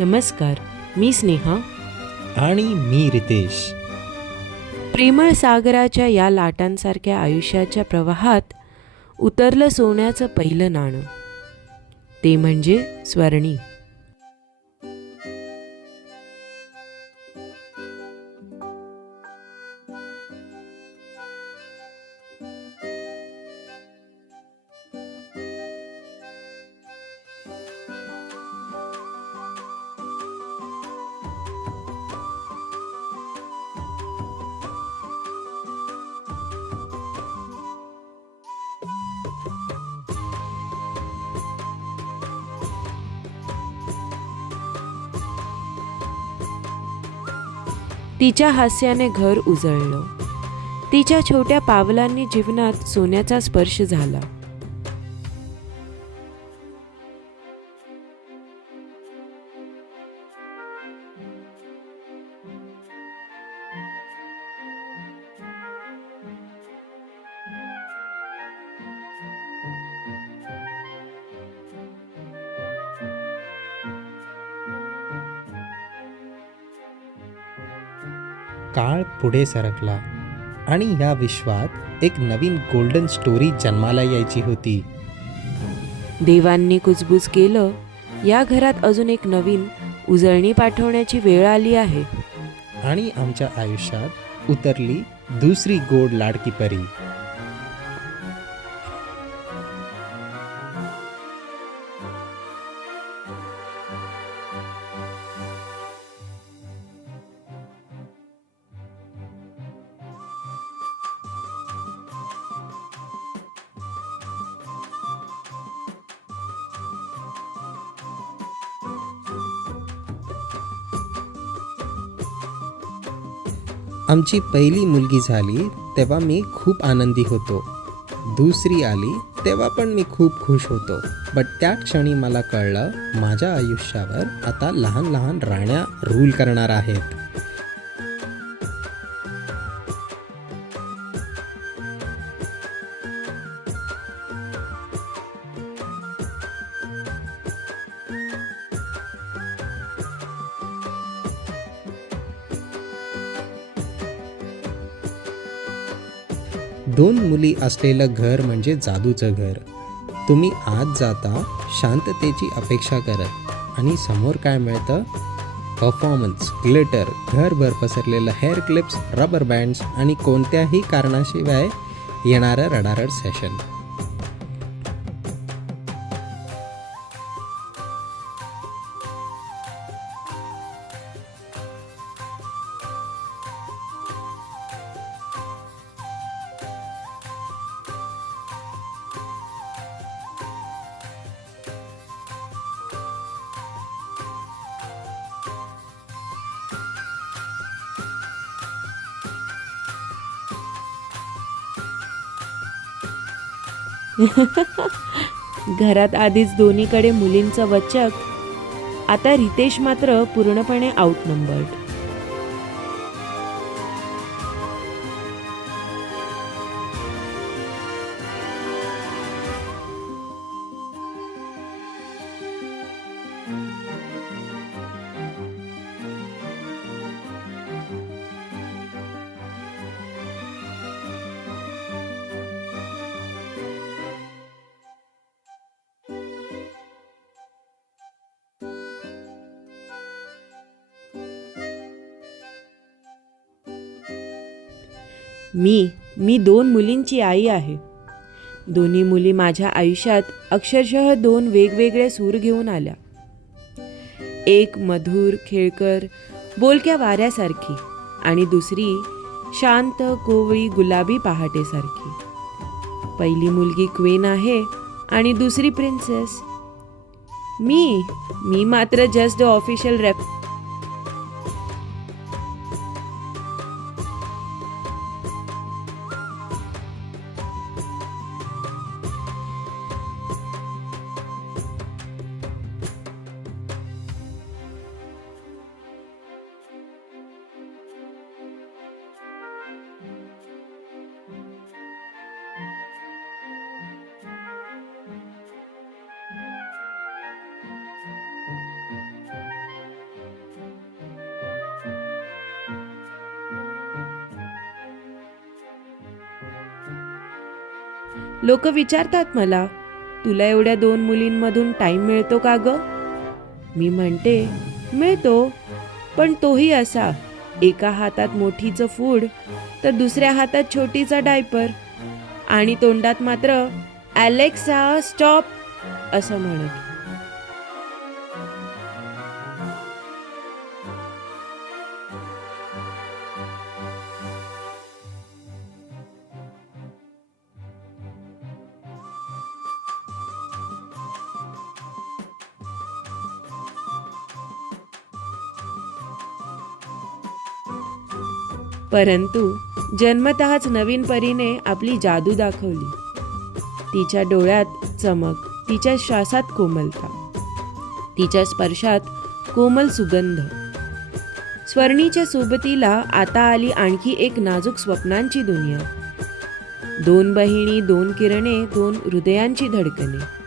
नमस्कार, मी स्नेहा. आणि मी रितेश. प्रेमळ सागराच्या या लाटांसारख्या आयुष्याच्या प्रवाहात उतरलं सोन्याचं पहिलं नाणं, ते म्हणजे स्वर्णी. तिच्या हास्याने घर उजळलं. तिच्या छोट्या पावलांनी जीवनात सोन्याचा स्पर्श झाला. काळ पुढे सरकला आणि या विश्वात एक नवीन गोल्डन स्टोरी जन्माला यायची होती. देवांनी कुजबूज केलं, या घरात अजून एक नवीन उजळणी पाठवण्याची वेळ आली आहे. आणि आमच्या आयुष्यात उतरली दुसरी गोड लाडकी परी. आमची पहिली मुलगी झाली तेव्हा मी खूप आनंदी होतो. दुसरी आली तेव्हा पण मी खूप खुश होतो. बट त्या क्षणी मला कळलं, माझ्या आयुष्यावर आता लहान लहान राण्या रूल करणार आहेत. दोन मुली असलेलं घर म्हणजे जादूचं घर. तुम्ही आत जाता शांततेची अपेक्षा करत आणि समोर काय मिळतं? परफॉर्मन्स, ग्लिटर, घरभर पसरलेलं हेअर क्लिप्स, रबर बँड्स आणि कोणत्याही कारणाशिवाय येणारं रडारड सेशन. घरात आधीच दोन्हीकडे मुलींचं वचक, आता रितेश मात्र पूर्णपणे आउटनंबर्ड. मी दोन मुलींची आई आहे. दोन्ही मुली माझ्या आयुष्यात अक्षरशः दोन वेगवेगळे सूर घेऊन आल्या. एक मधुर, खेळकर, बोलक्या वाऱ्यासारखी आणि दुसरी शांत, कोवळी, गुलाबी पहाटेसारखी. पहिली मुलगी क्वीन आहे आणि दुसरी प्रिन्सेस. मी मात्र जस्ट ऑफिशियल रेप. लोक विचारतात मला, तुला एवढ्या 2 मुलींमधून टाईम मिळतो का ग? मी म्हणते, मिळतो, पण तोही असा, एका हातात मोठीचं फूड तर दुसऱ्या हातात छोटीचा डायपर, आणि तोंडात मात्र ॲलेक्सा स्टॉप असं म्हणत. परंतु जन्मतःच नवीन परीने आपली जादू दाखवली. तिच्या डोळ्यात चमक, तिच्या श्वासात कोमलता, तिच्या स्पर्शात कोमल सुगंध. स्वर्णीच्या सोबतीला आता आली आणखी एक नाजूक स्वप्नांची दुनिया. 2 बहिणी, 2 किरणे, 2 हृदयांची धडकणे.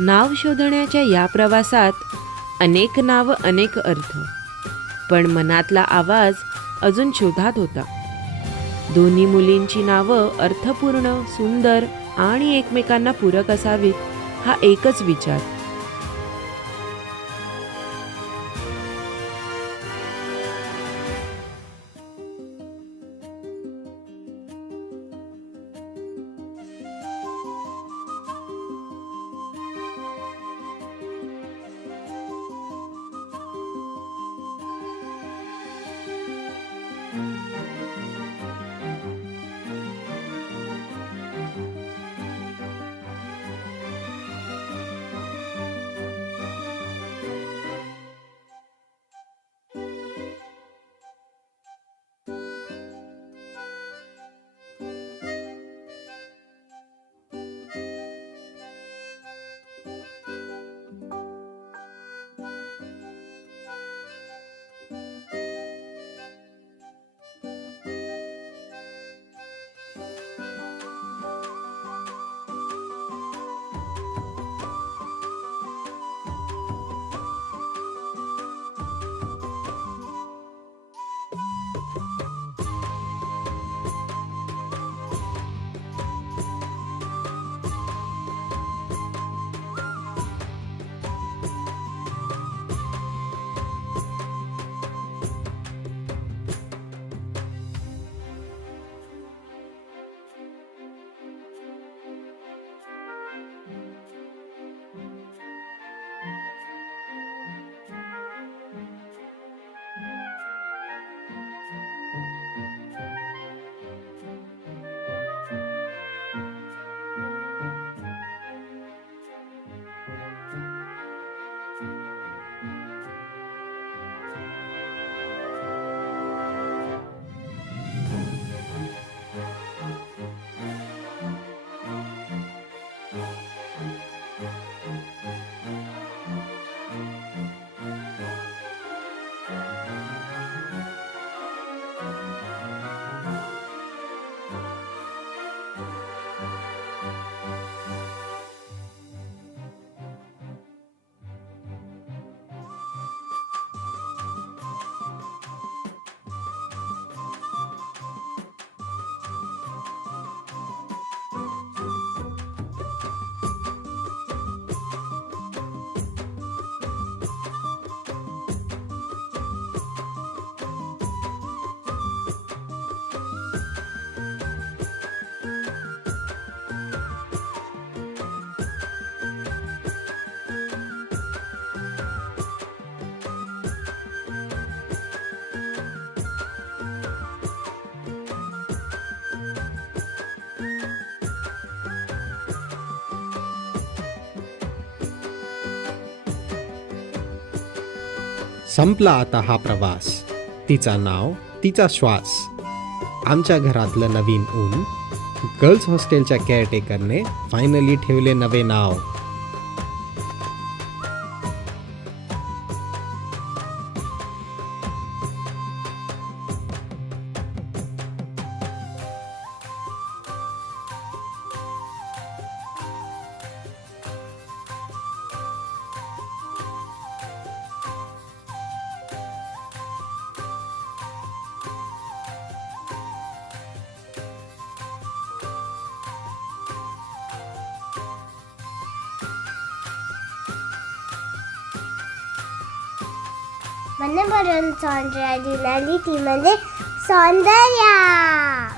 नाव शोधण्याच्या या प्रवासात अनेक नाव, अनेक अर्थ, पण मनातला आवाज अजून शोधात होता. दोन्ही मुलींची नावं अर्थपूर्ण, सुंदर आणि एकमेकांना पूरक असावीत हा एकच विचार. संपला आता हा प्रवास, तिचा नाव तिचा श्वास. आमच्या घरातलं नवीन ऊन गर्ल्स हॉस्टेलच्या केअरटेकरने फायनली ठेवले नवे नाव. मनभरून सौंदर्य दिलेली ती म्हणजे सौंदर्या.